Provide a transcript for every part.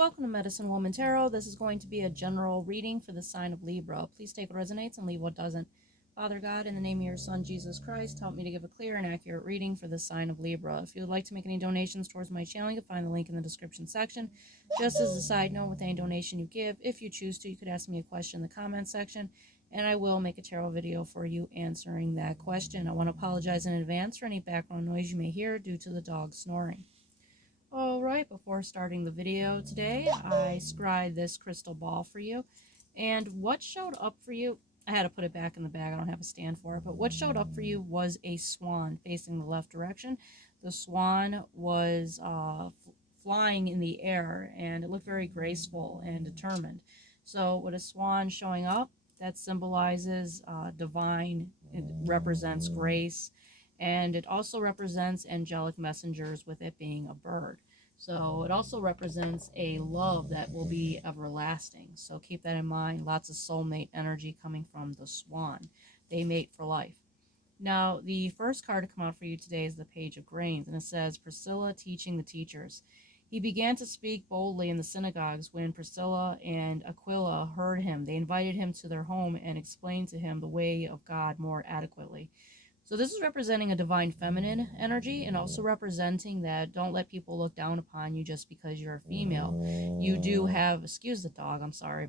Welcome to Medicine Woman Tarot. This is going to be a general reading for the sign of Libra. Please take what resonates and leave what doesn't. Father God, in the name of your Son, Jesus Christ, help me to give a clear and accurate reading for the sign of Libra. If you would like to make any donations towards my channel, you can find the link in the description section. Just as a side note, with any donation you give, if you choose to, you could ask me a question in the comment section, and I will make a tarot video for you answering that question. I want to apologize in advance for any background noise you may hear due to the dog snoring. Alright, before starting the video today, I scried this crystal ball for you. And what showed up for you, I had to put it back in the bag, I don't have a stand for it, but what showed up for you was a swan facing the left direction. The swan was flying in the air, and it looked very graceful and determined. So with a swan showing up, that symbolizes divine, it represents grace, and it also represents angelic messengers with it being a bird. So it also represents a love that will be everlasting. So keep that in mind. Lots of soulmate energy coming from the swan. They mate for life. Now, the first card to come out for you today is the Page of Grains, and it says, Priscilla teaching the teachers. He began to speak boldly in the synagogues when Priscilla and Aquila heard him. They invited him to their home and explained to him the way of God more adequately. So this is representing a divine feminine energy, and also representing that don't let people look down upon you just because you're a female. You do have, excuse the dog, I'm sorry.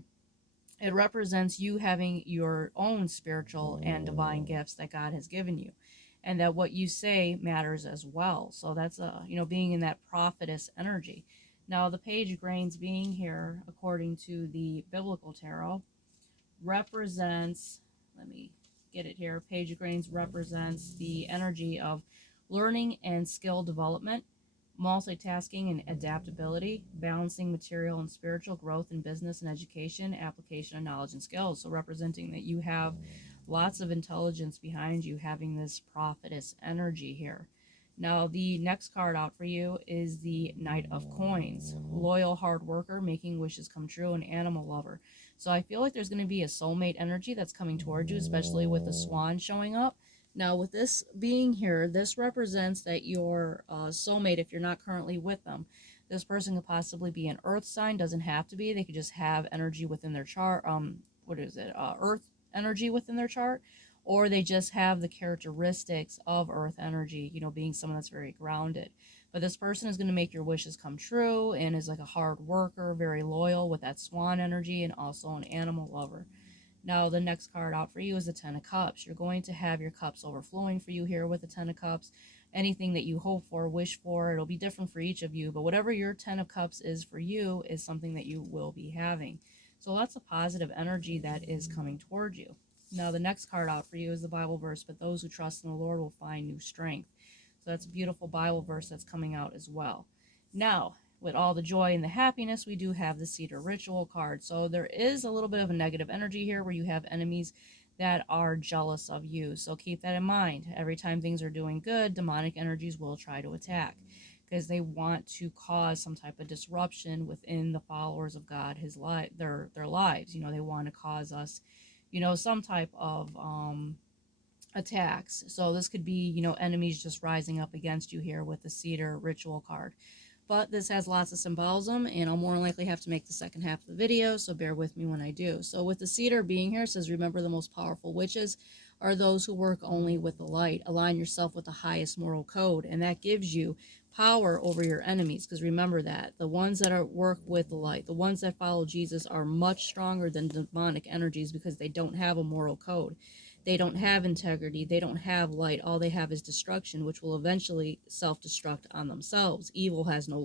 It represents you having your own spiritual and divine gifts that God has given you, and that what you say matters as well. So that's being in that prophetess energy. Now the Page of Grains being here, according to the biblical tarot, represents, let me get it here, Page of Grains represents the energy of learning and skill development, multitasking and adaptability, balancing material and spiritual growth in business and education, application of knowledge and skills. So representing that you have lots of intelligence behind you, having this prophetess energy here. Now, the next card out for you is the Knight of Coins. Loyal, hard worker, making wishes come true, and animal lover. So I feel like there's going to be a soulmate energy that's coming towards you, especially with the swan showing up. Now, with this being here, this represents that your soulmate, if you're not currently with them, this person could possibly be an earth sign, doesn't have to be. They could just have energy within their chart, earth energy within their chart, or they just have the characteristics of earth energy, being someone that's very grounded. But this person is going to make your wishes come true and is like a hard worker, very loyal with that swan energy, and also an animal lover. Now, the next card out for you is the Ten of Cups. You're going to have your cups overflowing for you here with the Ten of Cups. Anything that you hope for, wish for, it'll be different for each of you, but whatever your Ten of Cups is for you is something that you will be having. So lots of positive energy that is coming towards you. Now, the next card out for you is the Bible verse, but those who trust in the Lord will find new strength. So that's a beautiful Bible verse that's coming out as well. Now, with all the joy and the happiness, we do have the Cedar Ritual card. So there is a little bit of a negative energy here where you have enemies that are jealous of you. So keep that in mind. Every time things are doing good, demonic energies will try to attack, because they want to cause some type of disruption within the followers of God, their lives. They want to cause us, some type of attacks. So this could be, enemies just rising up against you here with the Cedar Ritual card. But this has lots of symbolism, and I'll more than likely have to make the second half of the video, so bear with me when I do. So with the cedar being here, it says, remember the most powerful witches are those who work only with the light. Align yourself with the highest moral code, and that gives you power over your enemies, because remember that the ones that work with the light, the ones that follow Jesus, are much stronger than demonic energies, because they don't have a moral code. They don't have integrity. They don't have light. All they have is destruction, which will eventually self-destruct on themselves. Evil has no